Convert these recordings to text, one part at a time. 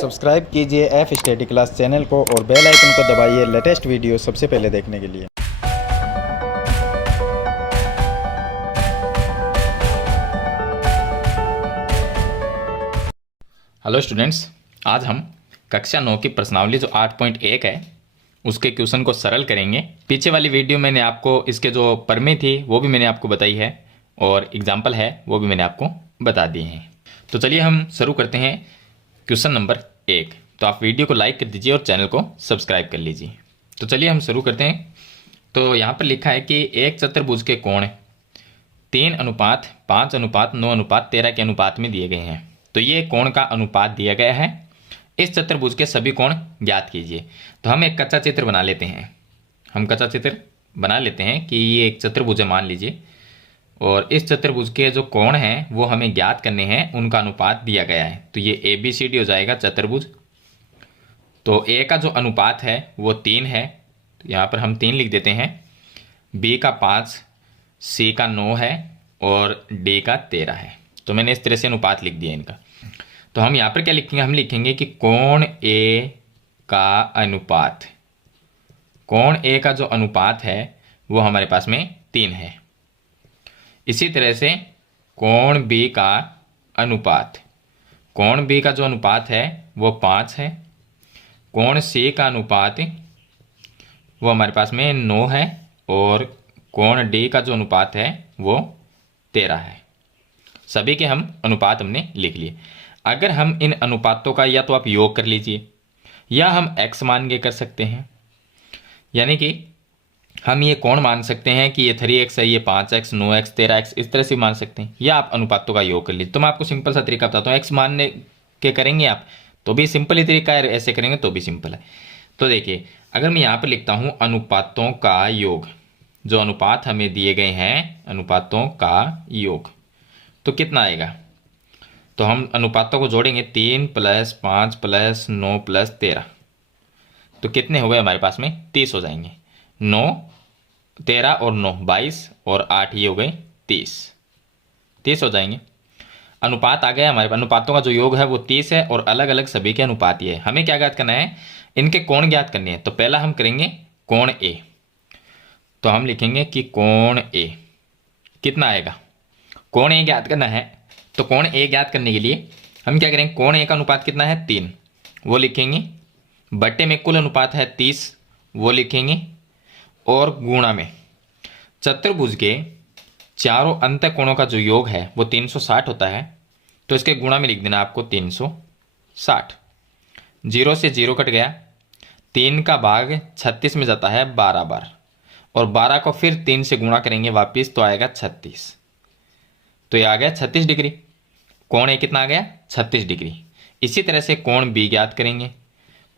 Subscribe कीजिए F study class channel को और बेल आइकन को दबाइए लेटेस्ट वीडियो सबसे पहले देखने के लिए। हेलो स्टूडेंट्स, आज हम कक्षा 9 की प्रश्नावली जो 8.1 है उसके क्वेश्चन को सरल करेंगे। पीछे वाली वीडियो मैंने आपको इसके जो प्रमेय थी वो भी मैंने आपको बताई है और एग्जाम्पल है वो भी मैंने आपको बता दिए हैं। तो चलिए हम शुरू करते हैं क्वेश्चन नंबर 1। तो आप वीडियो को लाइक कर दीजिए और चैनल को सब्सक्राइब कर लीजिए। तो चलिए हम शुरू करते हैं। तो यहाँ पर लिखा है कि एक चतुर्भुज के कोण 3:5:9:13 के अनुपात में दिए गए हैं। तो ये कोण का अनुपात दिया गया है। इस चतुर्भुज के सभी कोण ज्ञात कीजिए। तो हम एक कच्चा चित्र बना लेते हैं। कि ये एक चतुर्भुज है मान लीजिए, और इस चतुर्भुज के जो कोण हैं वो हमें ज्ञात करने हैं, उनका अनुपात दिया गया है। तो ये ABCD हो जाएगा चतुर्भुज। तो A का जो अनुपात है वो 3 है, तो यहाँ पर हम 3 लिख देते हैं। B का 5, C का 9 है और D का 13 है। तो मैंने इस तरह से अनुपात लिख दिया इनका। तो हम यहाँ पर क्या लिखेंगे, हम लिखेंगे कि कोण A का अनुपात, कोण A का जो अनुपात है वो हमारे पास में 3 है। इसी तरह से कोण B का अनुपात, कोण B का जो अनुपात है वो 5 है। कोण C का अनुपात वो हमारे पास में 9 है और कोण D का जो अनुपात है वो 13 है। सभी के हम अनुपात हमने लिख लिए। अगर हम इन अनुपातों का या तो आप योग कर लीजिए या हम x मान के कर सकते हैं। यानी कि हम ये कोण मान सकते हैं कि ये 3x है, ये 5x, 9x, 13x, इस तरह से मान सकते हैं, या आप अनुपातों का योग कर लीजिए। तो मैं आपको सिंपल सा तरीका बताता हूँ। x मानने के करेंगे आप तो भी सिंपल ही तरीका है, ऐसे करेंगे तो भी सिंपल है। तो देखिए, अगर मैं यहाँ पर लिखता हूँ अनुपातों का योग, जो अनुपात हमें दिए गए हैं अनुपातों का योग, तो कितना आएगा। तो हम अनुपातों को जोड़ेंगे, 3 + 5 + 9 + 13, तो कितने हो गए हमारे पास में 30 हो जाएंगे। 9, 13 और 9 22 और 8 ये हो गए 30 हो जाएंगे। अनुपात आ गया हमारे पास। अनुपातों का जो योग है वो 30 है और अलग अलग सभी के अनुपात ये है। हमें क्या ज्ञात करना है, इनके कोण ज्ञात करने हैं। तो पहला हम करेंगे कोण A। तो हम लिखेंगे कि कोण A कितना आएगा, कोण A ज्ञात करना है। तो कोण A ज्ञात करने के लिए हम क्या करेंगे, कोण A का अनुपात कितना है 3, वो लिखेंगे, बट्टे में कुल अनुपात है 30, वो लिखेंगे, और गुणा में चतुर्भुज के चारों अंत कोणों का जो योग है वो 360 होता है। तो इसके गुणा में लिख देना आपको 360। 0 से 0 कट गया, 3 का भाग 36 में जाता है 12 बार, और 12 को फिर 3 से गुणा करेंगे वापिस तो आएगा 36। तो ये आ गया 36 डिग्री। कोण A कितना आ गया 36 डिग्री। इसी तरह से कोण B ज्ञात करेंगे।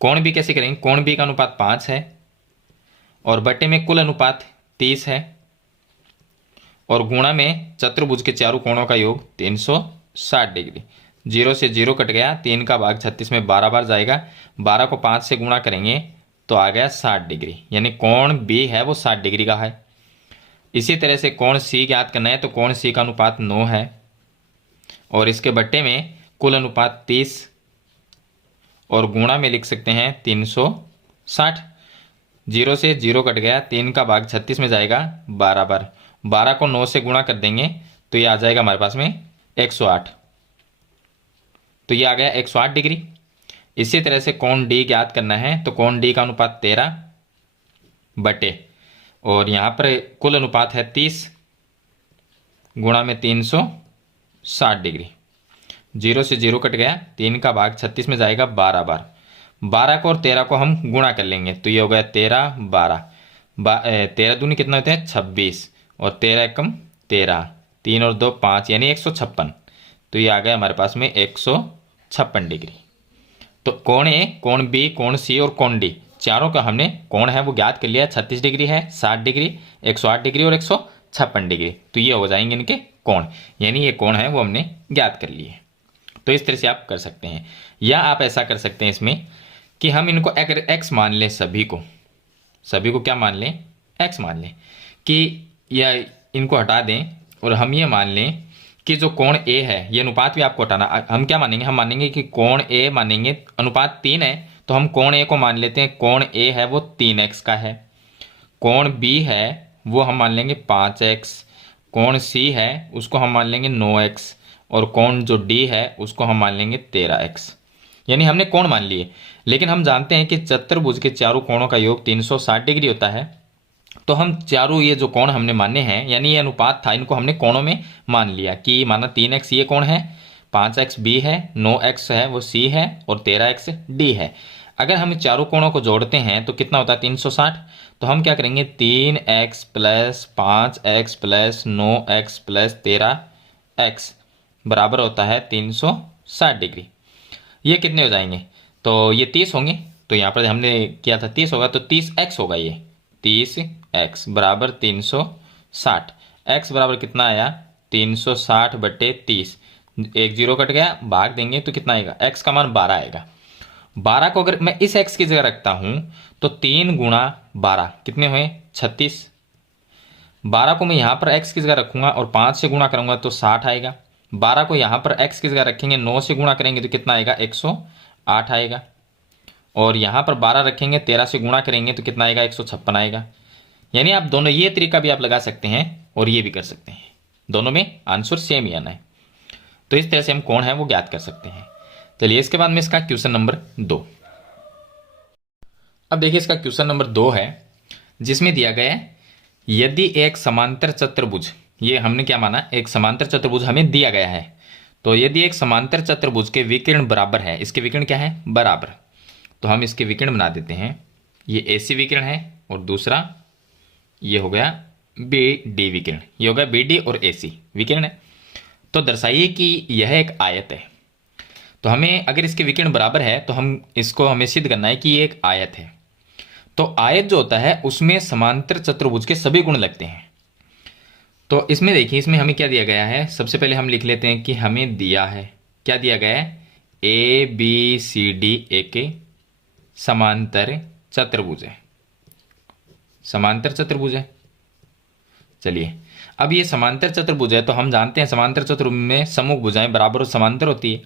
कोण B कैसे करेंगे, कोण B का अनुपात 5 है और बटे में कुल अनुपात 30 है, और गुणा में चतुर्भुज के चारों कोणों का योग 360 डिग्री। 0 से 0 कट गया, 3 का भाग 36 में 12 बार जाएगा, 12 को 5 से गुणा करेंगे तो आ गया 60 डिग्री। यानी कोण B है वो 60 डिग्री का है। इसी तरह से कोण C ज्ञात करना है। तो कोण C का अनुपात 9 है और इसके बट्टे में कुल अनुपात 30 और गुणा में लिख सकते हैं 360। 0 से 0 कट गया, 3 का भाग 36 में जाएगा 12 बार, 12 को 9 से गुणा कर देंगे तो ये आ जाएगा हमारे पास में 108। तो ये आ गया 108 डिग्री। इसी तरह से कोण D ज्ञात करना है। तो कोण D का अनुपात 13 बटे, और यहाँ पर कुल अनुपात है 30 गुणा में 360 डिग्री। 0 से 0 कट गया, 3 का भाग 36 में जाएगा 12 बार, 12 को और 13 को हम गुणा कर लेंगे तो ये हो गया 13 12, 13 दूनी कितना होते हैं 26, और 13 एकम 13, 3 और 2 5, यानी 156। तो ये आ गया हमारे पास में 156 डिग्री। तो कोण A, कोण B, कोण C और कोण D चारों का हमने कोण है वो ज्ञात कर लिया। 36 डिग्री है, 60 डिग्री, 108 डिग्री और 156 डिग्री। तो ये हो जाएंगे इनके कोण, यानी ये कोण है वो हमने ज्ञात कर लिए। तो इस तरह से आप कर सकते हैं, या आप ऐसा कर सकते हैं इसमें कि हम इनको अगर x मान लें, सभी को क्या मान लें, x मान लें, कि या इनको हटा दें और हम ये मान लें कि जो कोण ए है, ये अनुपात भी आपको हटाना। हम क्या मानेंगे, हम मानेंगे कि कोण ए मानेंगे, अनुपात 3 है तो हम कोण ए को मान लेते हैं, कोण ए है वो 3x का है। कोण बी है वो हम मान लेंगे 5x। कोण सी है उसको हम मान लेंगे 9x। और कोण जो डी है उसको हम मान लेंगे 13x। यानी हमने कोण मान लिए, लेकिन हम जानते हैं कि चतुर्भुज के चारों कोणों का योग 360 डिग्री होता है। तो हम चारों ये जो कोण हमने माने हैं, यानी ये अनुपात था, इनको हमने कोणों में मान लिया कि माना 3x ये कोण है, 5x बी है, 9x है वो सी है और 13x डी है। अगर हम चारों कोणों को जोड़ते हैं तो कितना होता है 360। तो हम क्या करेंगे 3x plus 5x plus 9x plus 13x बराबर होता है 360 डिग्री। ये कितने हो जाएंगे, तो ये 30 होंगे। तो यहाँ पर हमने किया था 30 होगा, तो 30x होगा, ये 30x बराबर 360। x बराबर कितना आया 360 बटे 30, एक जीरो कट गया, भाग देंगे तो कितना आएगा, x का मान 12 आएगा। 12 को अगर मैं इस x की जगह रखता हूं तो 3 गुणा 12 कितने हुए 36। 12 को मैं यहां पर x की जगह रखूंगा और 5 से गुणा करूंगा तो 60 आएगा। 12 को यहां पर x की जगह रखेंगे, 9 से गुणा करेंगे तो कितना आएगा 108 आएगा। और यहां पर 12 रखेंगे, 13 से गुणा करेंगे तो कितना आएगा 156 आएगा। यानी आप दोनों ये तरीका भी आप लगा सकते हैं और ये भी कर सकते हैं, दोनों में आंसर सेम ही आना है। तो इस तरह से हम कौन है वो ज्ञात कर सकते हैं। चलिए इसके बाद में इसका क्वेश्चन नंबर 2। अब देखिए इसका क्वेश्चन नंबर 2 है, जिसमें दिया गया है यदि एक समांतर चतुर्भुज, ये हमने क्या माना, एक समांतर चतुर्भुज हमें दिया गया है। तो यदि एक समांतर चतुर्भुज के विकर्ण बराबर है, इसके विकर्ण क्या है बराबर, तो हम इसके विकर्ण बना देते हैं। ये AC विकर्ण है और दूसरा ये हो गया BD विकर्ण, ये हो गया BD और AC विकर्ण है। तो दर्शाइए कि यह एक आयत है। तो हमें अगर इसके विकर्ण बराबर है तो हम इसको हमें सिद्ध करना है कि ये एक आयत है। तो आयत जो होता है उसमें समांतर चतुर्भुज के सभी गुण लगते हैं। तो इसमें देखिए, इसमें हमें क्या दिया गया है, सबसे पहले हम लिख लेते हैं कि हमें दिया है, क्या दिया गया है, ABCD एक समांतर चतुर्भुज है, समांतर चतुर्भुज है। चलिए अब ये समांतर चतुर्भुज है तो हम जानते हैं समांतर चतुर्भुज में सम्मुख भुजाएं बराबर और समांतर होती है।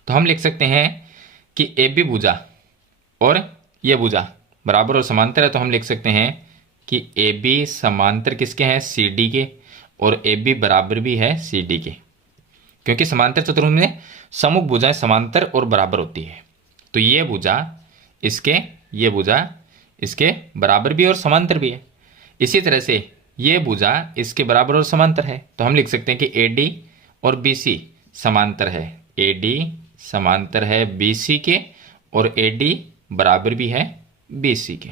तो हम लिख सकते हैं कि AB भुजा और ये भुजा बराबर और समांतर है। तो हम लिख सकते हैं कि AB समांतर किसके हैं, CD के, और AB बराबर भी है CD के, क्योंकि समांतर चतुर्भुज में सम्मुख भुजाएं समांतर और बराबर होती है। तो ये भुजा इसके, ये भुजा इसके बराबर भी और समांतर भी है। इसी तरह से ये भुजा इसके बराबर और समांतर है। तो हम लिख सकते हैं कि AD और BC समांतर है, AD समांतर है BC के और AD बराबर भी है BC के।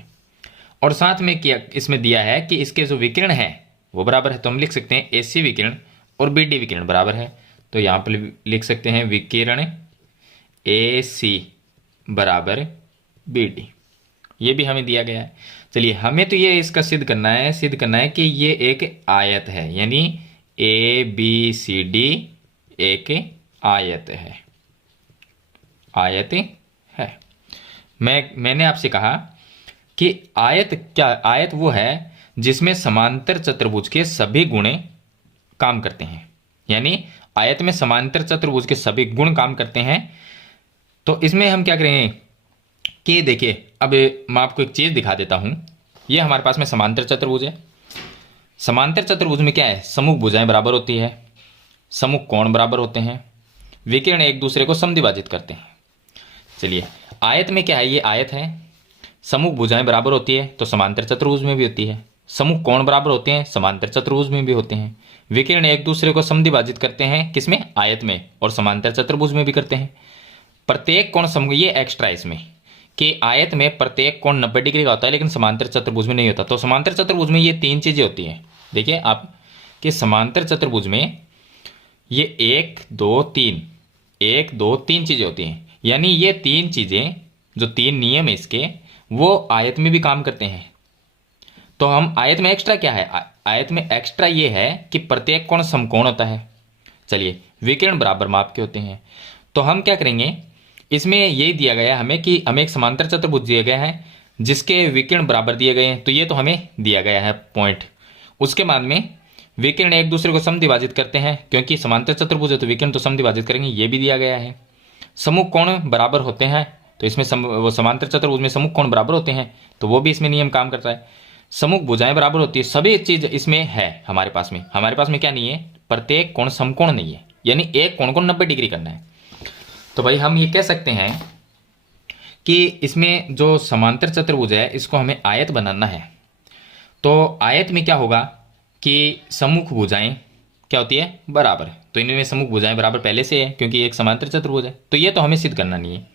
और साथ में क्या इसमें दिया है कि इसके जो विकिरण है वो बराबर है। तो हम लिख सकते हैं AC विकिरण और BD विकिरण बराबर है। तो यहाँ पर लिख सकते हैं विकिरण AC बराबर BD, ये भी हमें दिया गया है। चलिए हमें तो ये इसका सिद्ध करना है कि ये एक आयत है, यानी ABCD एक आयत है, आयत है। मैंने आपसे कहा कि आयत क्या, आयत वो है जिसमें समांतर चतुर्भुज के सभी गुण काम करते हैं, यानी आयत में समांतर चतुर्भुज के सभी गुण काम करते हैं। तो इसमें हम क्या करेंगे कि देखिए, अब मैं आपको एक चीज़ दिखा देता हूं। ये हमारे पास में समांतर चतुर्भुज है। समांतर चतुर्भुज में क्या है, सम्मुख भुजाएं बराबर होती है, सम्मुख कोण बराबर होते हैं, विकिरण एक दूसरे को समद्विभाजित करते हैं। चलिए आयत में क्या है, ये आयत है, सम्मुख भुजाएं बराबर होती है तो समांतर चतुर्भुज में भी होती है, सम्मुख कोण बराबर होते हैं समांतर चतुर्भुज में भी होते हैं, विकिरण एक दूसरे को समद्विभाजित करते हैं किसमें, आयत में, और समांतर चतुर्भुज में भी करते हैं। प्रत्येक कोण सम्मुख, ये एक्स्ट्रा इसमें कि आयत में प्रत्येक कोण 90 डिग्री का होता है लेकिन समांतर चतुर्भुज में नहीं होता। तो समांतर चतुर्भुज में ये 3 चीजें होती हैं। देखिए आप कि समांतर चतुर्भुज में ये 1 2 3 चीजें होती हैं, यानी ये 3 चीजें, जो 3 नियम है इसके, वो आयत में भी काम करते हैं। तो हम आयत में एक्स्ट्रा क्या है, आयत में एक्स्ट्रा ये है कि प्रत्येक कोण समकोण होता है। चलिए विकिरण बराबर माप के होते हैं। तो हम क्या करेंगे, इसमें यही दिया गया है हमें कि हमें एक समांतर चतुर्भुज दिया गया है जिसके विकिरण बराबर दिए गए हैं। तो ये तो हमें दिया गया है पॉइंट। उसके बाद में विकर्ण एक दूसरे को समद्विभाजित करते हैं, क्योंकि समांतर चतुर्भुज है तो विकर्ण तो समद्विभाजित करेंगे, ये भी दिया गया है। समूह कोण बराबर होते हैं, तो इसमें वो समांतर चतुर्भुज में समूह कोण बराबर होते हैं, तो वो भी इसमें नियम काम करता है। समूह भुजाएं बराबर होती है, सभी चीज इसमें है हमारे पास में क्या नहीं है, प्रत्येक कोण समकोण नहीं है, यानी एक कोण को 90 डिग्री करना है। तो भाई हम ये कह सकते हैं कि इसमें जो समांतर चतुर्भुज है इसको हमें आयत बनाना है। तो आयत में क्या होगा कि सम्मुख भुजाएं क्या होती है, बराबर। तो इनमें सम्मुख भुजाएं बराबर पहले से है, क्योंकि एक समांतर चतुर्भुज है, तो ये तो हमें सिद्ध करना नहीं है।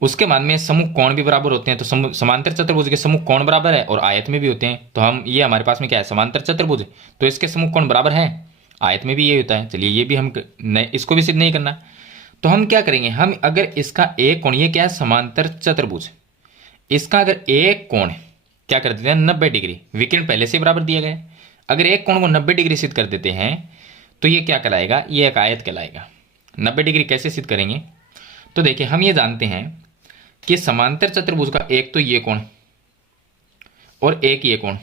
उसके बाद में सम्मुख कोण भी बराबर होते हैं, तो समांतर चतुर्भुज के सम्मुख कोण बराबर है और आयत में भी होते हैं। तो हम ये हमारे पास में क्या है, समांतर चतुर्भुज, तो इसके सम्मुख कोण बराबर है, आयत में भी ये होता है। चलिए ये भी हम इसको भी सिद्ध नहीं करना, तो हम क्या करेंगे, हम अगर इसका एक कोण, ये क्या है समांतर चतुर्भुज, इसका अगर एक कोण क्या कर देते हैं 90 डिग्री, विकर्ण पहले से बराबर दिया गया है, अगर एक कोण को 90 डिग्री सिद्ध कर देते हैं तो ये क्या कहलाएगा, ये एक आयत कहलाएगा। 90 डिग्री कैसे सिद्ध करेंगे, तो देखिए हम ये जानते हैं कि समांतर चतुर्भुज का एक तो ये कोण और एक ये कोण,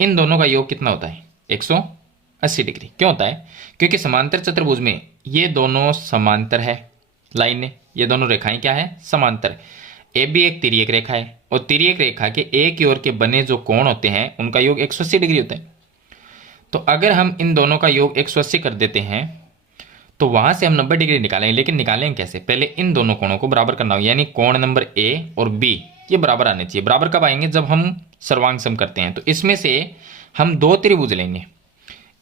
इन दोनों का योग कितना होता है, 180 डिग्री। क्यों होता है, क्योंकि समांतर चतुर्भुज में ये दोनों समांतर है, लाइन ने ये दोनों रेखाएं क्या है, समांतर। ए भी एक तिर्यक रेखा है, और तिर्यक रेखा के एक ही ओर के बने जो कोण होते हैं उनका योग 180 डिग्री होता है। तो अगर हम इन दोनों का योग 180 कर देते हैं तो वहां से हम 90 डिग्री निकालेंगे, लेकिन निकालेंगे कैसे, पहले इन दोनों कोणों को बराबर करना होगा, यानी कोण नंबर ए और बी ये बराबर आने चाहिए। बराबर कब आएंगे, जब हम सर्वांग सम करते हैं। तो इसमें से हम दो त्रिभुज लेंगे,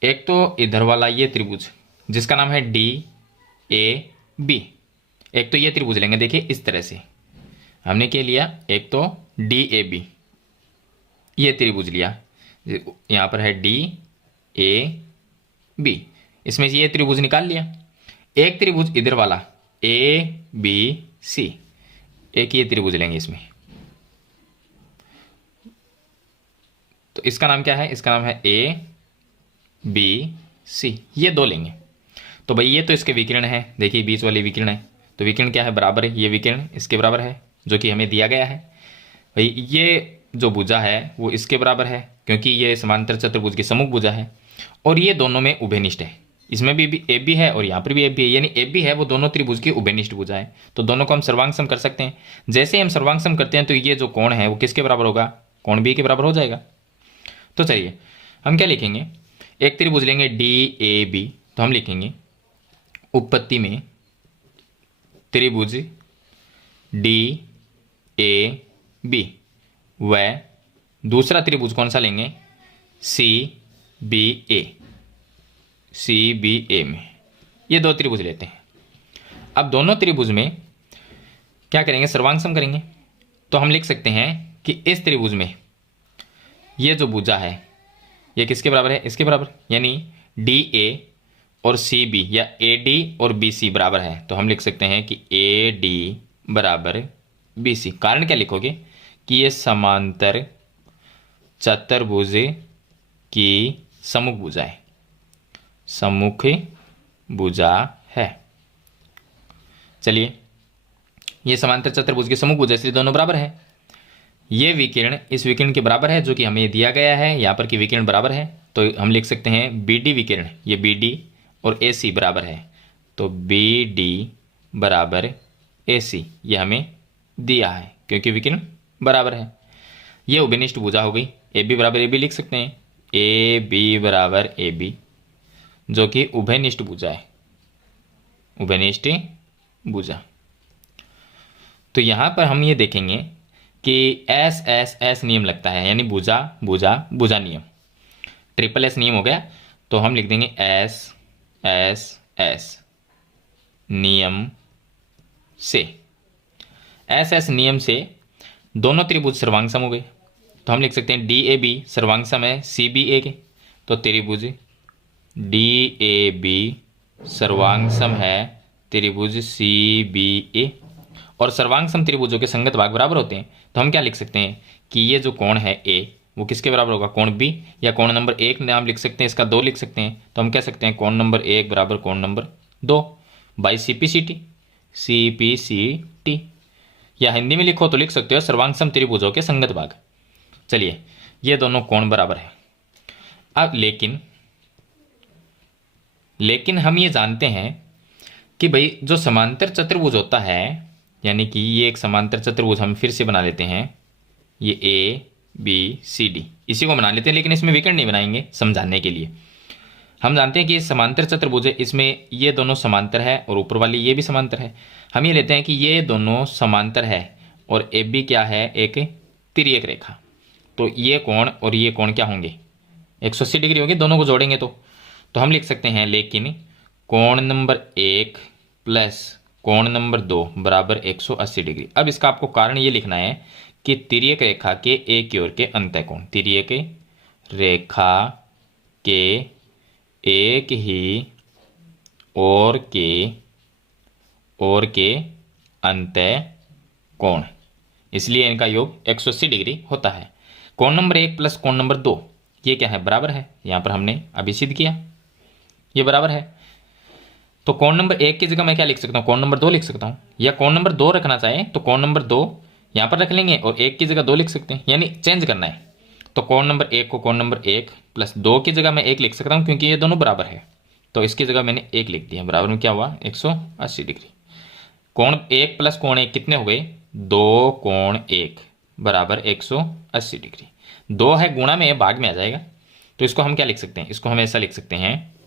एक तो इधर वाला ये त्रिभुज जिसका नाम है डी ए बी, एक तो ये त्रिभुज लेंगे, देखिए इस तरह से हमने क्या लिया, एक तो डी ए बी ये त्रिभुज लिया, यहां पर है डी ए बी, इसमें से ये त्रिभुज निकाल लिया। एक त्रिभुज इधर वाला ए बी सी, एक ये त्रिभुज लेंगे इसमें, तो इसका नाम क्या है, इसका नाम है ए बी सी, ये दो लेंगे। तो भाई ये तो इसके विकर्ण है, देखिए बीच वाली विकर्ण है, तो विकर्ण क्या है, बराबर है, ये विकर्ण इसके बराबर है जो कि हमें दिया गया है। भाई ये जो भुजा है वो इसके बराबर है, क्योंकि ये समांतर चतुर्भुज की सम्मुख भुजा है, और ये दोनों में उभयनिष्ठ है, इसमें भी ए बी है और यहाँ पर भी ए बी है, यानी ए बी है वो दोनों त्रिभुज की उभयनिष्ठ भुजा है। तो दोनों को हम सर्वांग सम कर सकते हैं। जैसे ही हम सर्वांग सम करते हैं तो ये जो कोण है वो किसके बराबर होगा, कोण बी के बराबर हो जाएगा। तो चलिए हम क्या लिखेंगे, एक त्रिभुज लेंगे डी ए बी, तो हम लिखेंगे उत्पत्ति में त्रिभुज डी ए बी, व दूसरा त्रिभुज कौन सा लेंगे, सी बी ए, सी बी ए में ये दो त्रिभुज लेते हैं। अब दोनों त्रिभुज में क्या करेंगे, सर्वांग सम करेंगे। तो हम लिख सकते हैं कि इस त्रिभुज में ये जो भुजा है ये किसके बराबर है, इसके बराबर, यानी डी ए और सी बी या ए डी और बी सी बराबर है। तो हम लिख सकते हैं कि ए डी बराबर बी सी। कारण क्या लिखोगे कि ये समांतर चतुर्भुज की सम्मुख भुजा है, सम्मुख भुजा है। चलिए ये समांतर चतुर्भुज की सम्मुख भुजा, इसलिए दोनों बराबर है। ये विकर्ण इस विकर्ण के बराबर है जो कि हमें दिया गया है, यहाँ पर की विकर्ण बराबर है, तो हम लिख सकते हैं बी डी विकर्ण, ये बी डी और ए सी बराबर है, तो बी डी बराबर ए सी ये हमें दिया है क्योंकि विकर्ण बराबर है। ये उभयनिष्ठ भुजा हो गई, ए बी बराबर ए बी लिख सकते हैं, ए बी बराबर ए बी जो कि उभयनिष्ठ भुजा है, उभयनिष्ठ भुजा। तो यहां पर हम ये देखेंगे कि एस एस एस नियम लगता है, यानी भुजा भुजा भुजा नियम, ट्रिपल एस नियम हो गया। तो हम लिख देंगे एस एस एस नियम से, एस एस नियम से दोनों त्रिभुज सर्वांग सम हो गए। तो हम लिख सकते हैं डी ए बी सर्वांग सम है सी बी ए के, तो त्रिभुज डी ए बी सर्वांग सम है त्रिभुज सी बी ए, और सर्वांग सम त्रिभुजों के संगत भाग बराबर होते हैं। तो हम क्या लिख सकते हैं कि ये जो कोण है ए वो किसके बराबर होगा, कोण बी, या कोण नंबर एक नाम लिख सकते हैं, इसका दो लिख सकते हैं। तो हम कह सकते हैं कोण नंबर एक बराबर कोण नंबर दो by C P C T, C P C T, या हिंदी में लिखो तो लिख सकते हो सर्वांग सम त्रिभुजों के संगत भाग। चलिए ये दोनों कोण बराबर है। अब लेकिन लेकिन हम ये जानते हैं कि भाई जो समांतर चतुर्भुज होता है, यानी कि ये एक समांतर चतुर्भुज हम फिर से बना लेते हैं, ये ए बी सी डी इसी को बना लेते हैं, लेकिन इसमें विकर्ण नहीं बनाएंगे समझाने के लिए। हम जानते हैं कि ये समांतर चतुर्भुज है, इसमें ये दोनों समांतर है और ऊपर वाली ये भी समांतर है। हम ये लेते हैं कि ये दोनों समांतर है और ए बी क्या है, एक तिर्यक रेखा। तो ये कोण और ये कोण क्या होंगे, 180 डिग्री होंगे, दोनों को जोड़ेंगे तो हम लिख सकते हैं लेकिन कोण नंबर 1 प्लस कोण नंबर 2 बराबर 180 डिग्री। अब इसका आपको कारण ये लिखना है कि तिर्यक रेखा के एक की ओर के अंतः कोण, तिर्यक रेखा के एक ही ओर के अंतः कोण, इसलिए इनका योग 180 डिग्री होता है। कोण नंबर 1 प्लस कोण नंबर 2 ये क्या है, बराबर है। यहाँ पर हमने अभी सिद्ध किया ये बराबर है। तो कोण नंबर 1 की जगह मैं क्या लिख सकता हूँ, कोण नंबर 2 लिख सकता हूँ, या कोण नंबर 2 रखना चाहे तो कोण नंबर 2 यहाँ पर रख लेंगे और 1 की जगह 2 लिख सकते हैं, यानी चेंज करना है। तो कोण नंबर 1 को कोण नंबर 1 प्लस 2 की जगह मैं 1 लिख सकता हूँ, क्योंकि ये दोनों बराबर है। तो इसकी जगह मैंने 1 लिख दिया, बराबर में क्या हुआ 180 डिग्री। कोण 1 प्लस कोण 1 कितने हो गए, 2 कोण 1 बराबर 180 डिग्री। 2 है गुणा में, भाग में आ जाएगा। तो इसको हम क्या लिख सकते हैं, इसको हम ऐसा लिख सकते हैं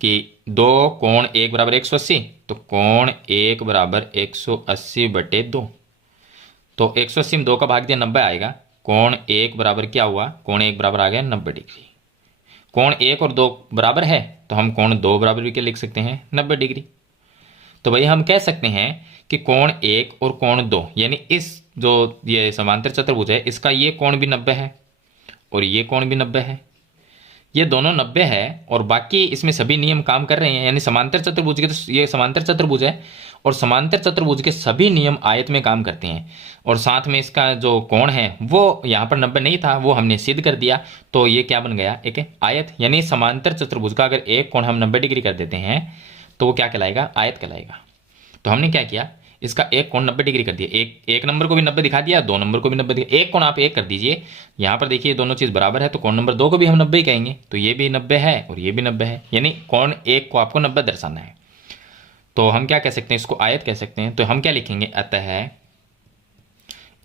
कि 2 कोण 1 बराबर 180, तो कोण 1 बराबर 180 बटे 2। तो 180 में 2 का भाग दिया 90 आएगा। कोण 1 बराबर क्या हुआ, कोण 1 बराबर आ गया 90 डिग्री। कोण 1 और 2 बराबर है तो हम कोण 2 बराबर भी क्या लिख सकते हैं, 90 डिग्री। तो भाई हम कह सकते हैं कि कोण 1 और कोण 2 यानी इस जो ये समांतर चतुर्भुज है इसका ये कोण भी 90 है और ये कोण भी 90 है, ये दोनों 90 है और बाकी इसमें सभी नियम काम कर रहे हैं। यानी समांतर चतुर्भुज के, तो ये समांतर चतुर्भुज है और समांतर चतुर्भुज के सभी नियम आयत में काम करते हैं। और साथ में इसका जो कोण है वो यहाँ पर 90 नहीं था, वो हमने सिद्ध कर दिया, तो ये क्या बन गया, एक आयत। यानी समांतर चतुर्भुज का अगर एक कोण हम 90 डिग्री कर देते हैं तो वो क्या कहलाएगा, आयत कहलाएगा। तो हमने क्या किया, इसका एक कोण 90 डिग्री कर दिया, एक नंबर को भी 90 दिखा दिया, 2 नंबर को भी 90 दिखा, एक कोण आप एक कर दीजिए। यहाँ पर देखिए दोनों चीज़ बराबर है तो कोण नंबर 2 को भी हम 90 ही कहेंगे, तो ये भी 90 है और ये भी 90 है, यानी कोण 1 को आपको 90 दर्शाना है। तो हम क्या कह सकते हैं, इसको आयत कह सकते हैं। तो हम क्या लिखेंगे, अतः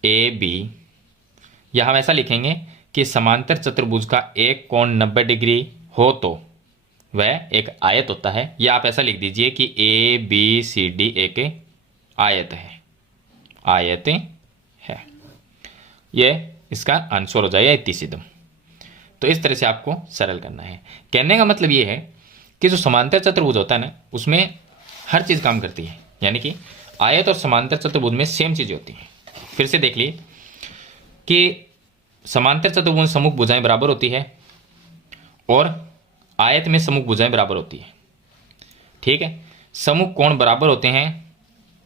ए बी, या हम ऐसा लिखेंगे कि समांतर चतुर्भुज का एक कोण 90 डिग्री हो तो वह एक आयत होता है, या आप ऐसा लिख दीजिए कि ए बी सी डी एक आयत है, आयत है। यह इसका आंसर हो जाएगा इत्तीसिदम। तो इस तरह से आपको सरल करना है। कहने का मतलब ये है कि जो समांतर चतुर्भुज होता है ना उसमें हर चीज़ काम करती है, यानी कि आयत और समांतर चतुर्भुज में सेम चीज़ें होती हैं। फिर से देख लिए कि समांतर चतुर्भुज में सम्मुख भुजाएं बराबर होती है और आयत में सम्मुख भुजाएं बराबर होती है, ठीक है। सम्मुख कोण बराबर होते हैं,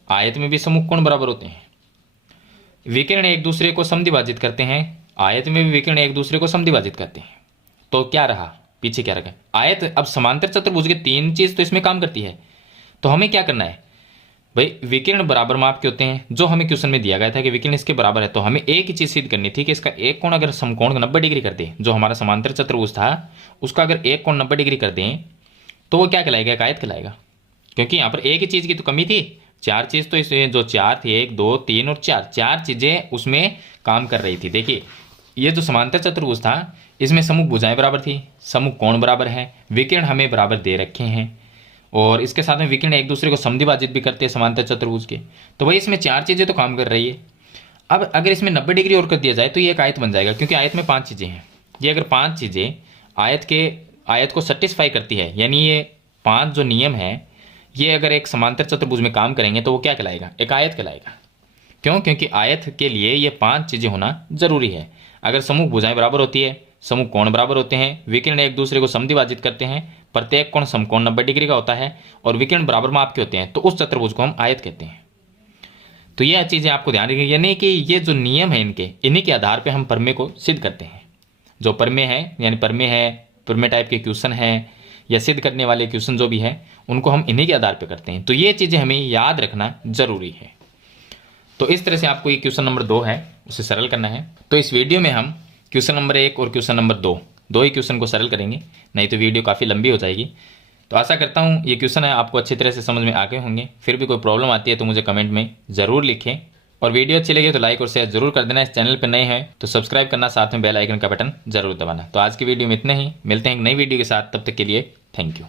आयत में भी सम्मुख कोण बराबर होते हैं। विकर्ण एक दूसरे को समद्विभाजित करते हैं, आयत में भी विकर्ण एक दूसरे को समद्विभाजित करते हैं। तो क्या रहा, पीछे क्या रखा, आयत। अब समांतर चतुर्भुज के 3 चीज तो इसमें काम करती है, तो हमें क्या करना है भाई, विकर्ण बराबर माप के होते हैं, जो हमें क्वेश्चन में दिया गया था कि विकर्ण इसके बराबर है, तो हमें एक ही चीज सिद्ध करनी थी कि इसका एक कोण अगर समकोण 90 डिग्री कर दें, जो हमारा समांतर चतुर्भुज था उसका अगर एक कोण 90 डिग्री कर दें तो वो क्या कहलाएगा, एक आयत कहलाएगा। क्योंकि यहाँ पर एक ही चीज की तो कमी थी, 4 चीज तो इसमें जो 4 थी, 1 2 3 और 4 चीजें उसमें काम कर रही थी। देखिए ये जो समांतर चतुर्भुज था इसमें सम्मुख भुजाएं बराबर थी, सम्मुख कोण बराबर है, विकर्ण हमें बराबर दे रखे हैं और इसके साथ में विकर्ण एक दूसरे को समद्विभाजित भी करते हैं समांतर चतुर्भुज के। तो भाई इसमें 4 चीज़ें तो काम कर रही है। अब अगर इसमें 90 डिग्री और कर दिया जाए तो ये एक आयत बन जाएगा, क्योंकि आयत में 5 चीज़ें हैं। ये अगर 5 चीज़ें आयत को सेटिस्फाई करती है, यानी ये 5 जो नियम है ये अगर एक समांतर चतुर्भुज में काम करेंगे तो वो क्या कहलाएगा, एक आयत कहलाएगा। क्यों, क्योंकि आयत के लिए ये 5 चीज़ें होना जरूरी है। अगर सम्मुख भुजाएं बराबर होती है, सम्मुख कोण बराबर होते हैं, विकर्ण एक दूसरे को समद्विभाजित करते हैं, प्रत्येक कोण समकोण 90 डिग्री का होता है और विकर्ण बराबर माप के होते हैं, तो उस चतुर्भुज को हम आयत कहते हैं। तो ये चीज़ें आपको ध्यान रखिए, यानी कि ये जो नियम है इन्हीं के आधार पे हम प्रमेय को सिद्ध करते हैं। जो प्रमेय है यानी प्रमेय टाइप के क्वेश्चन है या सिद्ध करने वाले क्वेश्चन जो भी है उनको हम इन्हीं के आधार पे करते हैं। तो ये चीज़ें हमें याद रखना जरूरी है। तो इस तरह से आपको ये क्वेश्चन नंबर 2 है उसे सरल करना है। तो इस वीडियो में हम क्वेश्चन नंबर 1 और क्वेश्चन नंबर 2 ही क्वेश्चन को सरल करेंगे, नहीं तो वीडियो काफ़ी लंबी हो जाएगी। तो आशा करता हूँ ये क्वेश्चन है आपको अच्छी तरह से समझ में आ गए होंगे। फिर भी कोई प्रॉब्लम आती है तो मुझे कमेंट में ज़रूर लिखें, और वीडियो अच्छी लगी तो लाइक और शेयर जरूर कर देना। इस चैनल पर नए हैं तो सब्सक्राइब करना, साथ में बेल आइकन का बटन जरूर दबाना। तो आज की वीडियो में इतना ही, मिलते हैं एक नई वीडियो के साथ, तब तक के लिए थैंक यू।